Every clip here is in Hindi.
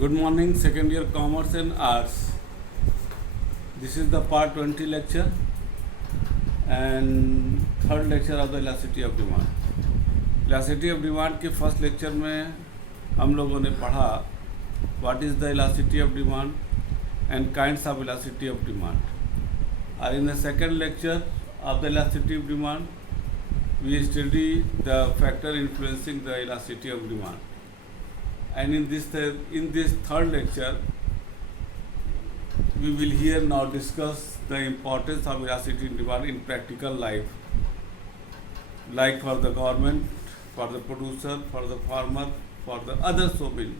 Good morning, second year Commerce and Arts. This is the part 20 lecture and third lecture of the elasticity of demand. Elasticity of demand के फर्स्ट लेक्चर में हम लोगों ने पढ़ा what is the elasticity of demand and kinds of elasticity of demand. And in the second lecture of the elasticity of demand, we study the factor influencing the elasticity of demand. And in this third lecture, we will here now discuss the importance of elasticity in demand in practical life, like for the government, for the producer, for the farmer, for the other so many.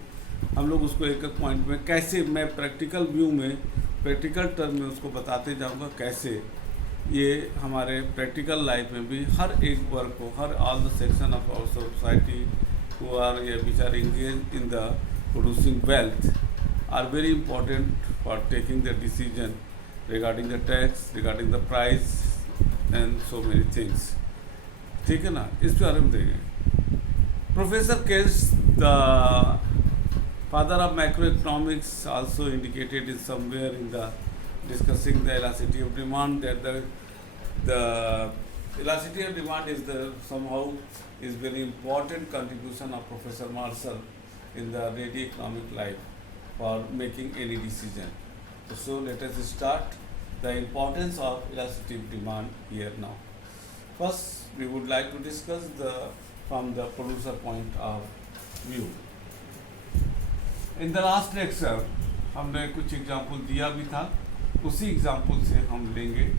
हम लोग उसको एक एक पॉइंट में कैसे मैं प्रैक्टिकल व्यू में प्रैक्टिकल टर्म में उसको बताते जाऊंगा कैसे ये हमारे प्रैक्टिकल लाइफ में भी हर एक वर्ग को हर all the section of our society who are which are engaged in the producing wealth are very important for taking the decision regarding the tax, regarding the price and so many things. ठीक है ना, इस पे आरंभ देंगे. Professor Keynes, the father of macroeconomics, also indicated in somewhere in the discussing the elasticity of demand that the elasticity of demand is the somehow is very important contribution of Professor Marshall in the daily economic life for making any decision. So let us start the importance of elasticity of demand here now. First, we would like to discuss from the producer point of view. In the last lecture, हमने कुछ एग्जाम्पल दिया भी था, उसी एग्जाम्पल से हम लेंगे.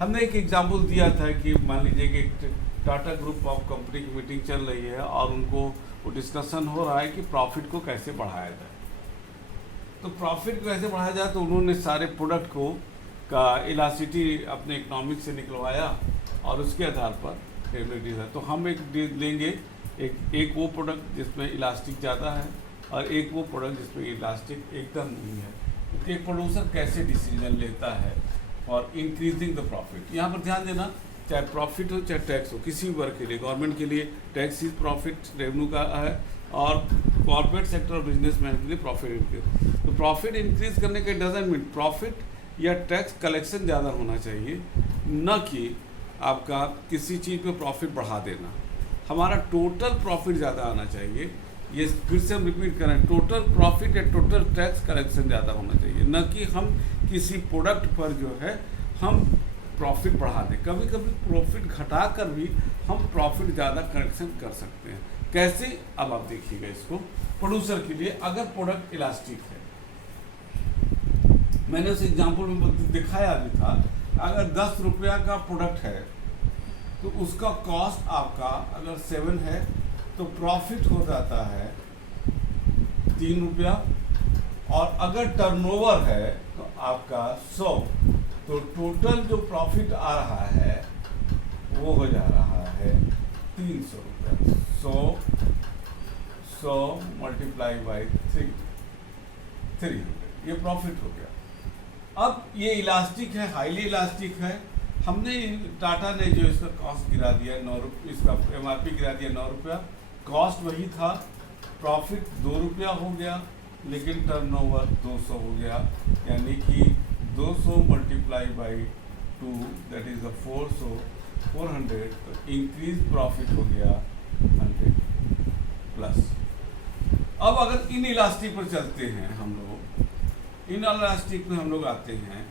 हमने एक एग्जाम्पल दिया था कि मान लीजिए कि एक टाटा ग्रुप ऑफ कंपनी की मीटिंग चल रही है और उनको वो डिस्कशन हो रहा है कि प्रॉफिट को कैसे बढ़ाया जाए. तो प्रॉफिट को कैसे बढ़ाया जाए तो उन्होंने सारे प्रोडक्ट को का इलास्टिसिटी अपने इकोनॉमिक से निकलवाया और उसके आधार पर फेवरेटिव है. तो हम एक लेंगे एक वो प्रोडक्ट जिसमें इलास्टिक ज़्यादा है और एक वो प्रोडक्ट जिसमें इलास्टिक एकदम नहीं है. तो एक प्रोड्यूसर कैसे डिसीजन लेता है और इंक्रीजिंग द प्रॉफिट. यहाँ पर ध्यान देना, चाहे प्रॉफिट हो चाहे टैक्स हो, किसी भी वर्ग के लिए गवर्नमेंट के लिए टैक्स इज प्रॉफिट रेवेन्यू का है और कॉर्पोरेट सेक्टर और बिजनेसमैन के लिए प्रॉफिट इंक्रीज. तो प्रॉफिट इंक्रीज करने का डजंट मीन प्रॉफिट या टैक्स कलेक्शन ज़्यादा होना चाहिए, न कि आपका किसी चीज़ पे प्रॉफिट बढ़ा देना. हमारा टोटल प्रॉफिट ज़्यादा आना चाहिए. ये फिर से हम रिपीट करें, टोटल प्रॉफिट या टोटल टैक्स कलेक्शन ज़्यादा होना चाहिए, न कि हम किसी प्रोडक्ट पर जो है हम प्रॉफिट बढ़ा दें. कभी कभी प्रॉफिट घटा कर भी हम प्रॉफिट ज़्यादा कलेक्शन कर सकते हैं. कैसे, अब आप देखिएगा इसको. प्रोड्यूसर के लिए अगर प्रोडक्ट इलास्टिक है, मैंने उस एग्जाम्पल में दिखाया भी था, अगर 10 रुपया का प्रोडक्ट है तो उसका कॉस्ट आपका अगर 7 है तो प्रॉफिट हो जाता है 3 रुपया, और अगर टर्नओवर है तो आपका 100. तो टोटल जो प्रॉफिट आ रहा है वो हो जा रहा है 300 रुपया. 100 मल्टीप्लाई बाई 300, ये प्रॉफिट हो गया. अब ये इलास्टिक है, हाईली इलास्टिक है. हमने टाटा ने जो इसका कॉस्ट गिरा दिया 9 रुपये, इसका MRP गिरा दिया 9 रुपया. कॉस्ट वही था, प्रॉफिट 2 रुपया हो गया, लेकिन टर्नओवर 200 हो गया. यानी कि 200 multiply by 2 that is the 400. तो इंक्रीज प्रॉफिट हो गया 100 प्लस. अब अगर इन इलास्टिक पर चलते हैं हम लोग, इन इलास्टिक में हम लोग आते हैं,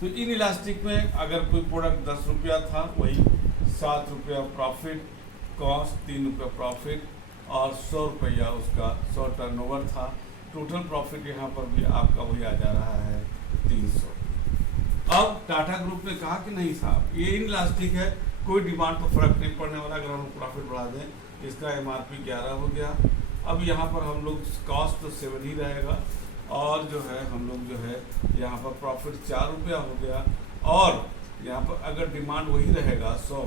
तो इन इलास्टिक में अगर कोई प्रोडक्ट 10 रुपया था, वही 7 रुपया प्रॉफिट, कॉस्ट 3 रुपया प्रॉफिट और 100 रुपया उसका 100 टर्नओवर था. टोटल प्रॉफिट यहाँ पर भी आपका वही आ जा रहा है 300. अब टाटा ग्रुप ने कहा कि नहीं साहब, ये इनइलास्टिक है, कोई डिमांड पर फर्क नहीं पड़ने वाला. अगर हम प्रॉफिट बढ़ा दें, इसका MRP 11 हो गया. अब यहाँ पर हम लोग कॉस्ट तो 7 ही रहेगा और जो है हम लोग जो है यहाँ पर प्रॉफिट 4 रुपया हो गया. और यहाँ पर अगर डिमांड वही रहेगा 100,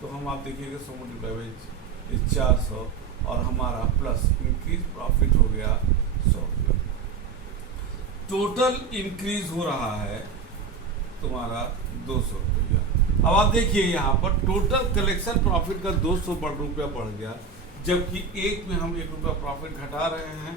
तो हम आप देखिएगा 100 मल्टीप्लाई 400 और हमारा प्लस इंक्रीज प्रॉफिट हो गया 100 रुपया. टोटल इंक्रीज हो रहा है तुम्हारा 200 रुपया. अब आप देखिए यहाँ पर टोटल कलेक्शन प्रॉफिट का 200 रुपया बढ़ गया, जबकि एक में हम 1 रुपया प्रॉफिट घटा रहे हैं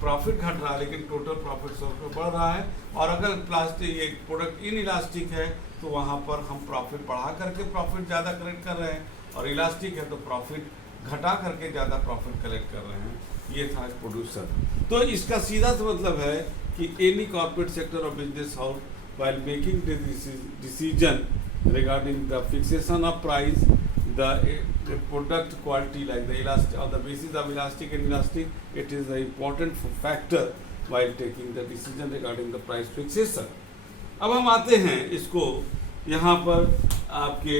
प्रॉफिट घट रहा है लेकिन टोटल प्रॉफिट 100 रुपये बढ़ रहा है। और अगर प्लास्टिक ये प्रोडक्ट इन इलास्टिक है तो वहाँ पर हम प्रॉफिट बढ़ा करके प्रॉफिट ज़्यादा कलेक्ट कर रहे हैं, और इलास्टिक है तो प्रॉफिट घटा करके ज़्यादा प्रॉफिट कलेक्ट कर रहे हैं। ये था प्रोड्यूसर। तो इसका सीधा सा मतलब है कि any corporate sector of business house while making the decision regarding the fixation of price, the product quality like the elastic on the basis of elastic and inelastic, it is an important factor while taking the decision regarding the price fixation. अब हम आते हैं इसको यहाँ पर आपके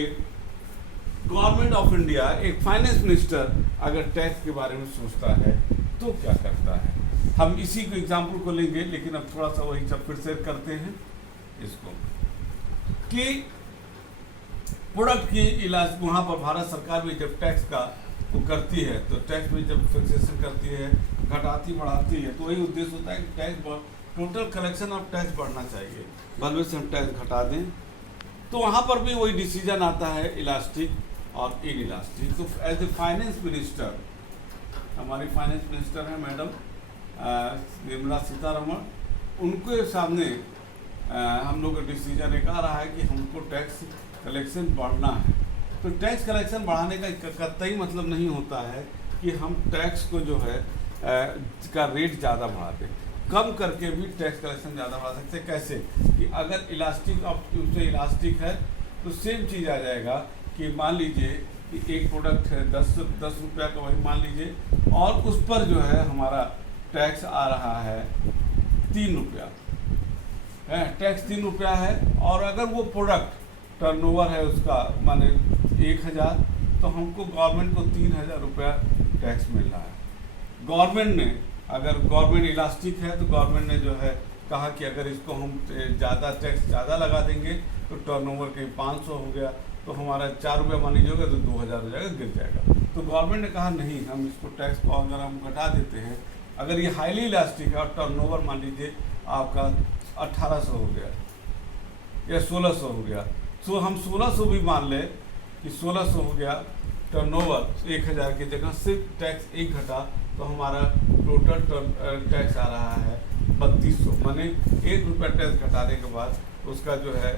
गवर्नमेंट ऑफ इंडिया, एक फाइनेंस मिनिस्टर अगर टैक्स के बारे में सोचता है तो क्या करता है। हम इसी को एग्जाम्पल को लेंगे, लेकिन अब थोड़ा सा वही सब फिर से करते हैं इसको कि प्रोडक्ट की इलाज वहाँ पर भारत सरकार भी जब टैक्स का वो करती है तो टैक्स में जब फिक्सेशन करती है, घटाती बढ़ाती है, तो वही उद्देश्य होता है कि tax total collection of tax बढ़ना चाहिए, भले से हम टैक्स घटा दें। तो वहाँ पर भी वही डिसीजन आता है इलास्टिक और इन इलास्टिक। तो एज ए फाइनेंस मिनिस्टर, हमारी फाइनेंस मिनिस्टर हैं मैडम निर्मला सीतारमण, उनके सामने हम लोग का डिसीजन एक आ रहा है कि हमको टैक्स कलेक्शन बढ़ना है। तो टैक्स कलेक्शन बढ़ाने का कतई मतलब नहीं होता है कि हम टैक्स को जो है का रेट ज़्यादा बढ़ा दें, कम करके भी टैक्स कलेक्शन ज़्यादा बढ़ा सकते हैं। कैसे कि अगर इलास्टिक ऑफ उससे इलास्टिक है तो सेम चीज़ आ जाएगा कि मान लीजिए कि एक प्रोडक्ट है 10 रुपया का, वही मान लीजिए, और उस पर जो है हमारा टैक्स आ रहा है 3 रुपया है, टैक्स 3 रुपया है। और अगर वो प्रोडक्ट टर्नओवर है उसका माने 1000, तो हमको गवर्नमेंट को 3000 रुपया टैक्स मिल रहा है। गवर्नमेंट ने, अगर गवर्नमेंट इलास्टिक है तो गवर्नमेंट ने जो है कहा कि अगर इसको हम ज़्यादा टैक्स ज़्यादा लगा देंगे तो टर्नओवर कहीं 500 हो गया तो हमारा 4 रुपया मान लीजिएगा तो 2000 हो जाएगा, गिर जाएगा। तो गवर्नमेंट ने कहा नहीं, हम इसको टैक्स को अगर हम घटा देते हैं, अगर ये हाईली इलास्टिक है और टर्नओवर मान लीजिए आपका 1800 हो गया या 1600 हो गया, तो हम 1600 भी मान लें कि 1600 हो गया टर्नओवर, 1000 की जगह सिर्फ टैक्स एक घटा तो हमारा टोटल टैक्स आ रहा है 3200, माने 1 रुपया टैक्स घटाने के बाद उसका जो है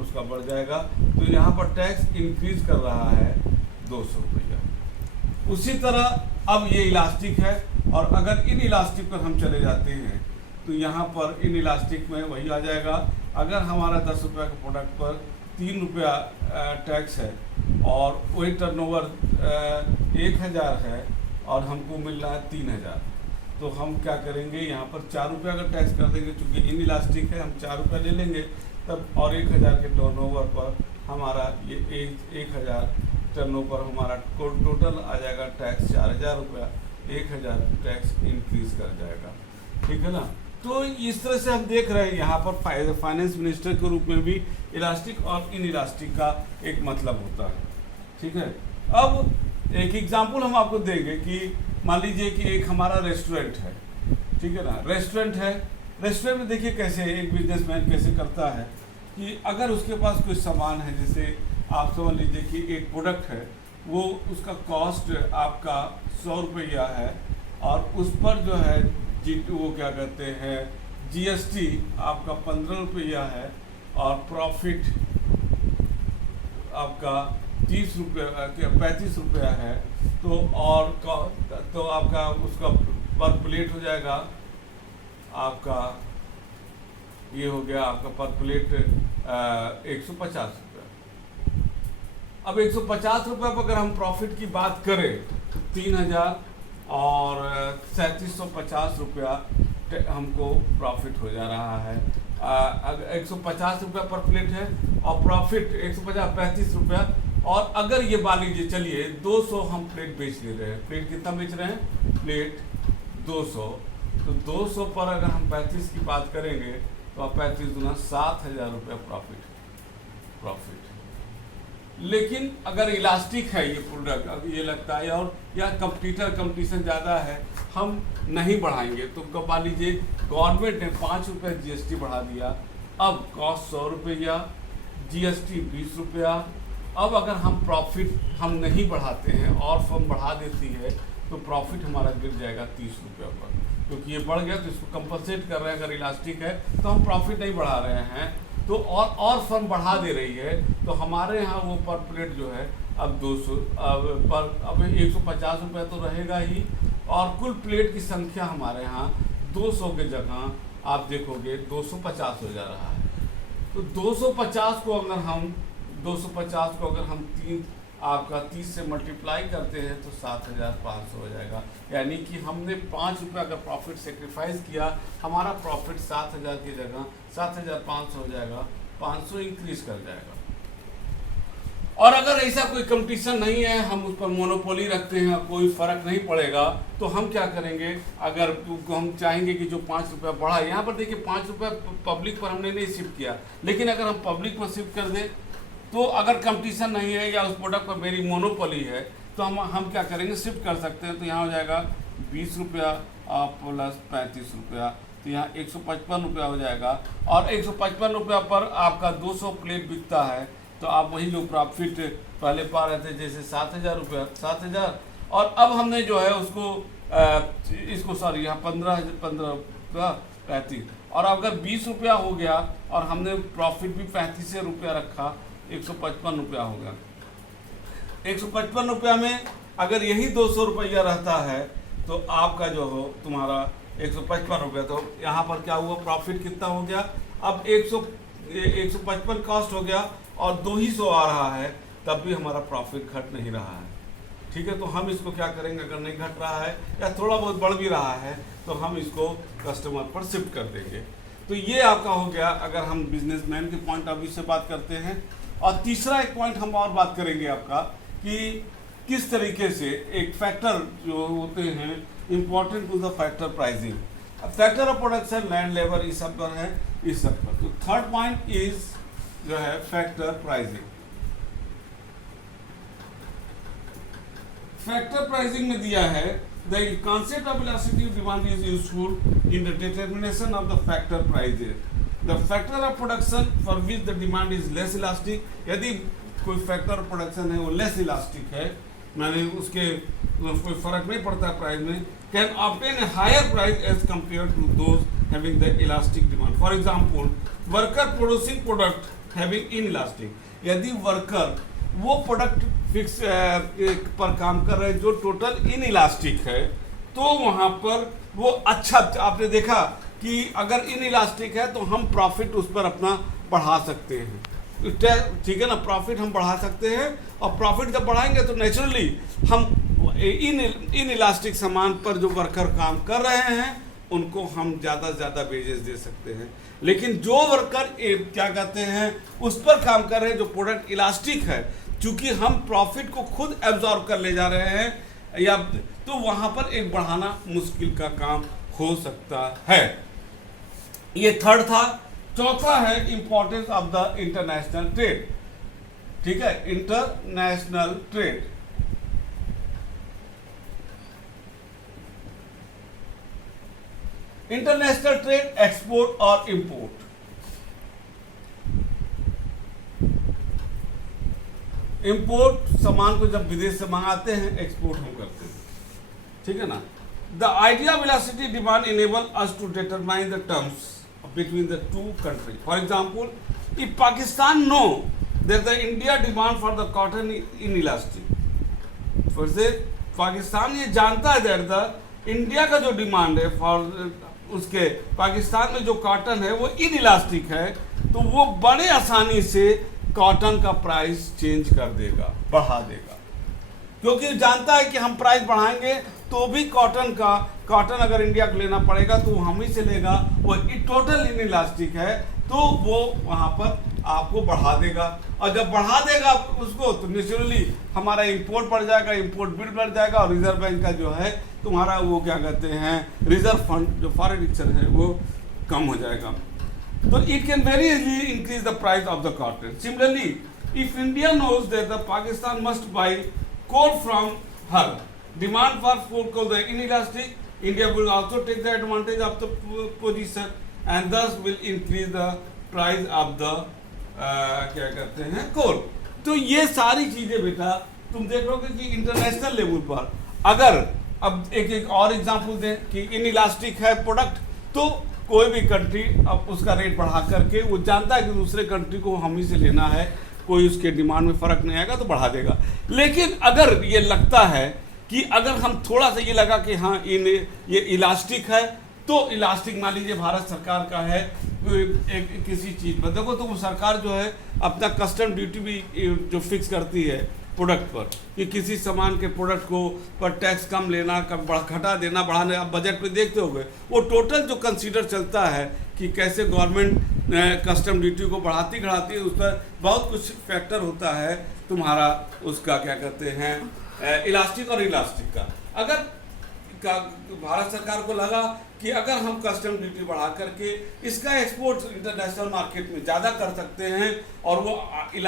उसका बढ़ जाएगा। तो यहाँ पर टैक्स इंक्रीज कर रहा है 200 रुपया। उसी तरह अब ये इलास्टिक है, और अगर इन इलास्टिक पर हम चले जाते हैं तो यहाँ पर इन इलास्टिक में वही आ जाएगा। अगर हमारा 10 रुपया के प्रोडक्ट पर 3 रुपया टैक्स है और वही टर्नओवर 1000 है और हमको मिल रहा है 3000, तो हम क्या करेंगे, यहाँ पर 4 रुपया का टैक्स कर देंगे। चूँकि इन इलास्टिक है, हम 4 रुपया ले लेंगे तब, और 1000 के टर्नओवर पर हमारा ये 1000 टर्नओवर हमारा टोटल आ जाएगा टैक्स 4000 रुपया, 1000 टैक्स इंक्रीज कर जाएगा। ठीक है ना। तो इस तरह से हम देख रहे हैं यहाँ पर फाइनेंस मिनिस्टर के रूप में भी इलास्टिक और इन इलास्टिक का एक मतलब होता है। ठीक है। अब एक एग्जांपल हम आपको देंगे कि मान लीजिए कि एक हमारा रेस्टोरेंट है, ठीक है ना, रेस्टोरेंट है। रेस्टोरेंट में देखिए कैसे एक बिजनेसमैन कैसे करता है कि अगर उसके पास कोई सामान है, जैसे आप समझ लीजिए कि एक प्रोडक्ट है, वो उसका कॉस्ट आपका 100 रुपया है और उस पर जो है वो क्या कहते हैं GST आपका 15 रुपया है और प्रॉफिट आपका 30 रुपया 35 रुपया है, तो और तो आपका उसका पर प्लेट हो जाएगा आपका, ये हो गया आपका पर प्लेट 150 रुपया। अब 150 रुपये पर अगर हम प्रॉफिट की बात करें तो 3000 और 3750 रुपया हमको प्रॉफिट हो जा रहा है। अगर 150 रुपया पर प्लेट है और प्रॉफिट 135 रुपया, और अगर ये मान लीजिए चलिए 200 हम प्लेट बेच ले रहे हैं। प्लेट कितना बेच रहे हैं? प्लेट 200। तो 200 पर अगर हम 35 की बात करेंगे तो 35 गुना 7000 रुपया प्रॉफिट। लेकिन अगर इलास्टिक है ये प्रोडक्ट, अब ये लगता है और या कंपटीशन ज़्यादा है, हम नहीं बढ़ाएंगे, तो कब मान लीजिए गवर्नमेंट ने 5 रुपये GST बढ़ा दिया, अब कॉस्ट 100 रुपया, GST 20 रुपया। अब अगर हम प्रॉफिट हम नहीं बढ़ाते हैं और फर्म बढ़ा देती है तो प्रॉफिट हमारा गिर जाएगा 30 रुपया पर। क्योंकि ये बढ़ गया तो इसको कंपनसेट कर रहे हैं। अगर इलास्टिक है तो हम प्रॉफिट नहीं बढ़ा रहे हैं, तो और फर्म बढ़ा दे रही है, तो हमारे यहाँ वो पर प्लेट जो है अब 200 अब 150 रुपये तो रहेगा ही, और कुल प्लेट की संख्या हमारे यहाँ 200 के जगह आप देखोगे 250 हो जा रहा है। तो 250 को अगर हम 30 से मल्टीप्लाई करते हैं तो 7,500 हो जाएगा। यानी कि हमने 5 रुपये अगर प्रॉफिट सेक्रीफाइस किया, हमारा प्रॉफिट 7,000 की जगह 7,500 हो जाएगा, 500 इंक्रीज कर जाएगा। और अगर ऐसा कोई कंपटीशन नहीं है, हम उस पर मोनोपोली रखते हैं, कोई फर्क नहीं पड़ेगा, तो हम क्या करेंगे, अगर हम चाहेंगे कि जो 5 रुपये बढ़ा, यहाँ पर देखिए 5 रुपये पब्लिक पर हमने नहीं शिफ्ट किया, लेकिन अगर हम पब्लिक पर शिफ्ट कर दें तो अगर कंपटीशन नहीं है या उस प्रोडक्ट पर मेरी मोनोपोली है तो हम क्या करेंगे, शिफ्ट कर सकते हैं। तो यहाँ हो जाएगा 20 रुपया प्लस 35 रुपया, तो यहाँ 155 रुपया हो जाएगा। और 155 रुपया पर आपका 200 प्लेट बिकता है, तो आप वही जो प्रॉफिट पहले पा रहे थे, जैसे 7,000 रुपया 7,000, और अब हमने जो है इसको सॉरी यहाँ 15 रुपया 35, और अगर 20 रुपया हो गया और हमने प्रॉफिट भी 35 रुपया रखा, 155 रुपया हो गया। 155 रुपया में अगर यही 200 रुपया रहता है तो आपका जो हो तुम्हारा 155 रुपया, तो यहाँ पर क्या हुआ, प्रॉफिट कितना हो गया, अब 155 कॉस्ट हो गया और 200 आ रहा है, तब भी हमारा प्रॉफिट घट नहीं रहा है। ठीक है, तो हम इसको क्या करेंगे, अगर नहीं घट रहा है या थोड़ा बहुत बढ़ भी रहा है तो हम इसको कस्टमर पर शिफ्ट कर देंगे। तो ये आपका हो गया अगर हम बिजनेसमैन के पॉइंट ऑफ व्यू से बात करते हैं। और तीसरा एक पॉइंट हम और बात करेंगे आपका कि किस तरीके से एक फैक्टर जो होते हैं important to the factor pricing, factor of production, land, labour, इस सब पर है, इस सब पर। तो थर्ड पॉइंट इज जो है फैक्टर प्राइसिंग। फैक्टर प्राइसिंग में दिया है the concept of elasticity of demand is useful in the determination of the factor prices. The factor of production for which the demand is less elastic, यदि कोई फैक्टर प्रोडक्शन है वो लेस इलास्टिक है, मैंने उसके कोई फर्क नहीं पड़ता प्राइस में, can obtain a higher price as compare to those having the elastic demand. For example, worker producing product having inelastic, यदि वर्कर वो प्रोडक्ट फिक्स पर काम कर रहे हैं जो टोटल इन इलास्टिक है, तो वहाँ पर वो अच्छा, आपने देखा कि अगर इन इलास्टिक है तो हम प्रॉफिट उस पर अपना बढ़ा सकते हैं, ठीक है ना, प्रॉफिट हम बढ़ा सकते हैं। और प्रॉफिट जब बढ़ाएंगे तो नेचुरली हम इन इलास्टिक सामान पर जो वर्कर काम कर रहे हैं उनको हम ज़्यादा से ज़्यादा वेजेस दे सकते हैं। लेकिन जो वर्कर क्या कहते हैं उस पर काम कर रहे हैं जो प्रोडक्ट इलास्टिक है, चूंकि हम प्रॉफिट को खुद एब्जॉर्ब कर ले जा रहे हैं या, तो वहाँ पर एक बढ़ाना मुश्किल का काम हो सकता है। ये थर्ड था। चौथा है importance of the international trade. ठीक है, international trade, international trade, export और इंपोर्ट। इंपोर्ट सामान को जब विदेश से मंगाते हैं, एक्सपोर्ट हम करते हैं, ठीक है ना। The idea of elasticity demand enable us to determine the terms between the two countries. For example, if Pakistan know that the India demand for the cotton is inelastic, फिर से पाकिस्तान ये जानता है that the इंडिया का जो डिमांड है फॉर उसके पाकिस्तान में जो कॉटन है वो इनइलास्टिक है, तो वो बड़े आसानी से कॉटन का प्राइस चेंज कर देगा, बढ़ा देगा, क्योंकि जानता है कि हम प्राइस बढ़ाएंगे तो भी कॉटन अगर इंडिया को लेना पड़ेगा तो हम ही से लेगा, वो टोटल इनइलास्टिक है, तो वो वहाँ पर आपको बढ़ा देगा। और जब बढ़ा देगा उसको तो नेचुरली हमारा इंपोर्ट बढ़ जाएगा, इंपोर्ट बिल बढ़ जाएगा, और रिजर्व बैंक का जो है तुम्हारा वो क्या कहते हैं रिजर्व फंड जो फॉरेन एक्सचेंज है वो कम हो जाएगा। तो it can very easily increase the price of the cotton. Similarly, if India knows that the Pakistan must buy coal from her, demand for food coal is inelastic, India will also take the advantage of the position and thus will increase the price of the क्या कहते हैं coal। तो ये सारी चीजें बेटा तुम देखोगे कि इंटरनेशनल लेवल पर अगर अब एक और एग्जांपल दें कि इन इलास्टिक है प्रोडक्ट, तो कोई भी कंट्री अब उसका रेट बढ़ा करके वो जानता है कि दूसरे कंट्री को हम ही से लेना है, कोई उसके डिमांड में फ़र्क नहीं आएगा तो बढ़ा देगा। लेकिन अगर ये लगता है कि अगर हम थोड़ा सा ये लगा कि हाँ ये इलास्टिक है, तो इलास्टिक मान लीजिए भारत सरकार का है किसी चीज़ पर, देखो तो वो सरकार जो है अपना कस्टम ड्यूटी भी जो फिक्स करती है प्रोडक्ट पर, कि किसी सामान के प्रोडक्ट को पर टैक्स कम लेना, कम घटा देना, बढ़ाने। आप बजट पे देखते होंगे वो टोटल जो कंसीडर चलता है कि कैसे गवर्नमेंट कस्टम ड्यूटी को बढ़ाती घटाती है, उस पर बहुत कुछ फैक्टर होता है तुम्हारा उसका क्या कहते हैं इलास्टिक और इलास्टिक का। अगर भारत सरकार को लगा कि अगर हम कस्टम ड्यूटी बढ़ा करके इसका एक्सपोर्ट इंटरनेशनल मार्केट में ज़्यादा कर सकते हैं और वो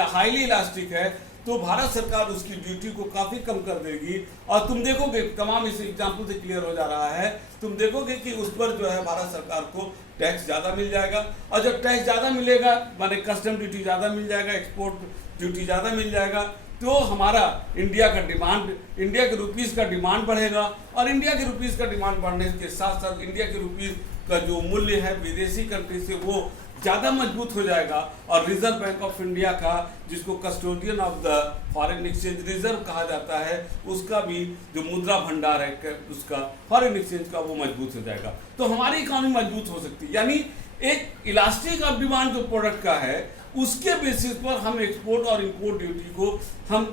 हाईली इलास्टिक है, तो भारत सरकार उसकी ड्यूटी को काफ़ी कम कर देगी। और तुम देखोगे तमाम इस एग्जाम्पल से क्लियर हो जा रहा है, तुम देखोगे कि उस पर जो है भारत सरकार को टैक्स ज़्यादा मिल जाएगा। और जब टैक्स ज़्यादा मिलेगा माने कस्टम ड्यूटी ज़्यादा मिल जाएगा, एक्सपोर्ट ड्यूटी ज़्यादा मिल जाएगा, तो हमारा इंडिया का डिमांड, इंडिया के रुपीज़ का डिमांड बढ़ेगा। और इंडिया के रुपीज़ का डिमांड बढ़ने के साथ साथ इंडिया के रुपीज़ का जो मूल्य है विदेशी कंट्री से वो ज़्यादा मजबूत हो जाएगा। और रिजर्व बैंक ऑफ इंडिया का, जिसको custodian of the foreign exchange reserve कहा जाता है, उसका भी जो मुद्रा भंडार है उसका फॉरेन एक्सचेंज का, वो मजबूत हो जाएगा। तो हमारी इकोनॉमी मजबूत हो सकती है। यानी एक इलास्टिक ऑफ डिमांड जो प्रोडक्ट का है उसके बेसिस पर हम एक्सपोर्ट और इंपोर्ट ड्यूटी को हम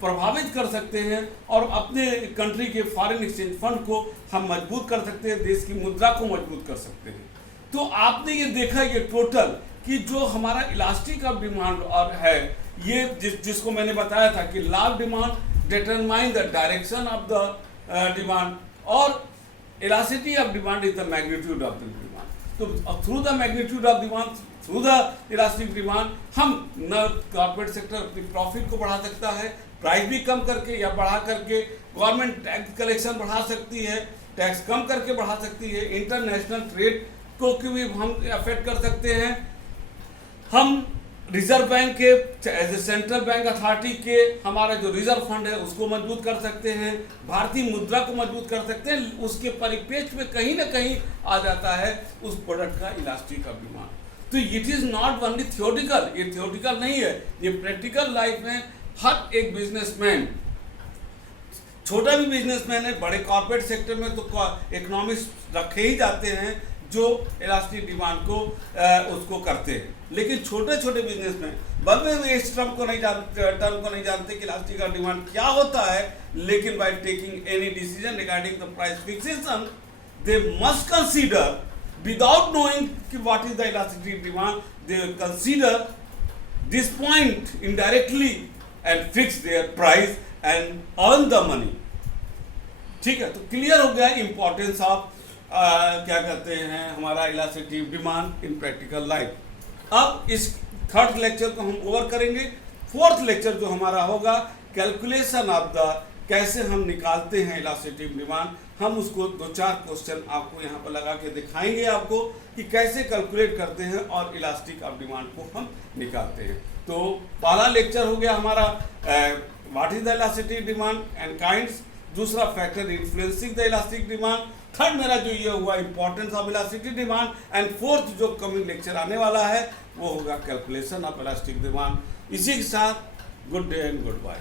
प्रभावित कर सकते हैं और अपने कंट्री के फॉरेन एक्सचेंज फंड को हम मजबूत कर सकते हैं, देश की मुद्रा को मजबूत कर सकते हैं। तो आपने ये देखा ये टोटल कि जो हमारा इलास्टिक ऑफ डिमांड और है ये जिसको मैंने बताया था कि law of demand determine the direction of the demand और elasticity of demand is the magnitude of the demand. तो through the magnitude of demand, through the elastic demand, हम न कॉर्पोरेट सेक्टर अपनी प्रॉफिट को बढ़ा सकता है, प्राइस भी कम करके या बढ़ा करके, गवर्नमेंट टैक्स कलेक्शन बढ़ा सकती है, टैक्स कम करके बढ़ा सकती है, इंटरनेशनल ट्रेड को भी हम अफेक्ट कर सकते हैं। हम रिजर्व बैंक के as a central bank authority के हमारा जो रिजर्व फंड है उसको मजबूत कर सकते हैं, भारतीय मुद्रा को मजबूत कर सकते हैं। उसके परिप्रेक्ष्य में कहीं ना कहीं आ जाता है उस प्रोडक्ट का इलास्टिक ऑफ डिमांड। तो it is not only theoretical, ये थियोरिटिकल नहीं है, ये प्रैक्टिकल लाइफ में हर एक बिजनेसमैन, छोटा भी बिजनेसमैन है, बड़े कॉर्पोरेट सेक्टर में तो इकोनॉमिक्स रखे ही जाते हैं जो इलास्टिक डिमांड को उसको करते हैं। लेकिन छोटे छोटे बिजनेसमैन बल्कि वे इस टर्म को नहीं जानते कि इलास्टिक का डिमांड क्या होता है, लेकिन by taking any decision regarding the price fixation they must consider without knowing what is the elasticity demand, they will consider this point indirectly and fix their price and earn the money। ठीक है, तो क्लियर हो गया इंपॉर्टेंस ऑफ क्या कहते हैं हमारा elasticity demand in practical life. अब इस थर्ड लेक्चर को हम ओवर करेंगे। फोर्थ लेक्चर जो हमारा होगा कैलकुलेशन ऑफ द, कैसे हम निकालते हैं इलास्टिसिटी डिमांड, हम उसको 2-4 क्वेश्चन आपको यहाँ पर लगा के दिखाएंगे आपको कि कैसे कैलकुलेट करते हैं और इलास्टिक ऑफ डिमांड को हम निकालते हैं। तो पहला लेक्चर हो गया हमारा what is the elasticity demand and kinds, दूसरा factor influencing the elastic demand, third मेरा जो ये हुआ importance of elasticity demand, and fourth जो कमिंग लेक्चर आने वाला है वो होगा कैलकुलेशन ऑफ इलास्टिक डिमांड। इसी के साथ good day and good bye.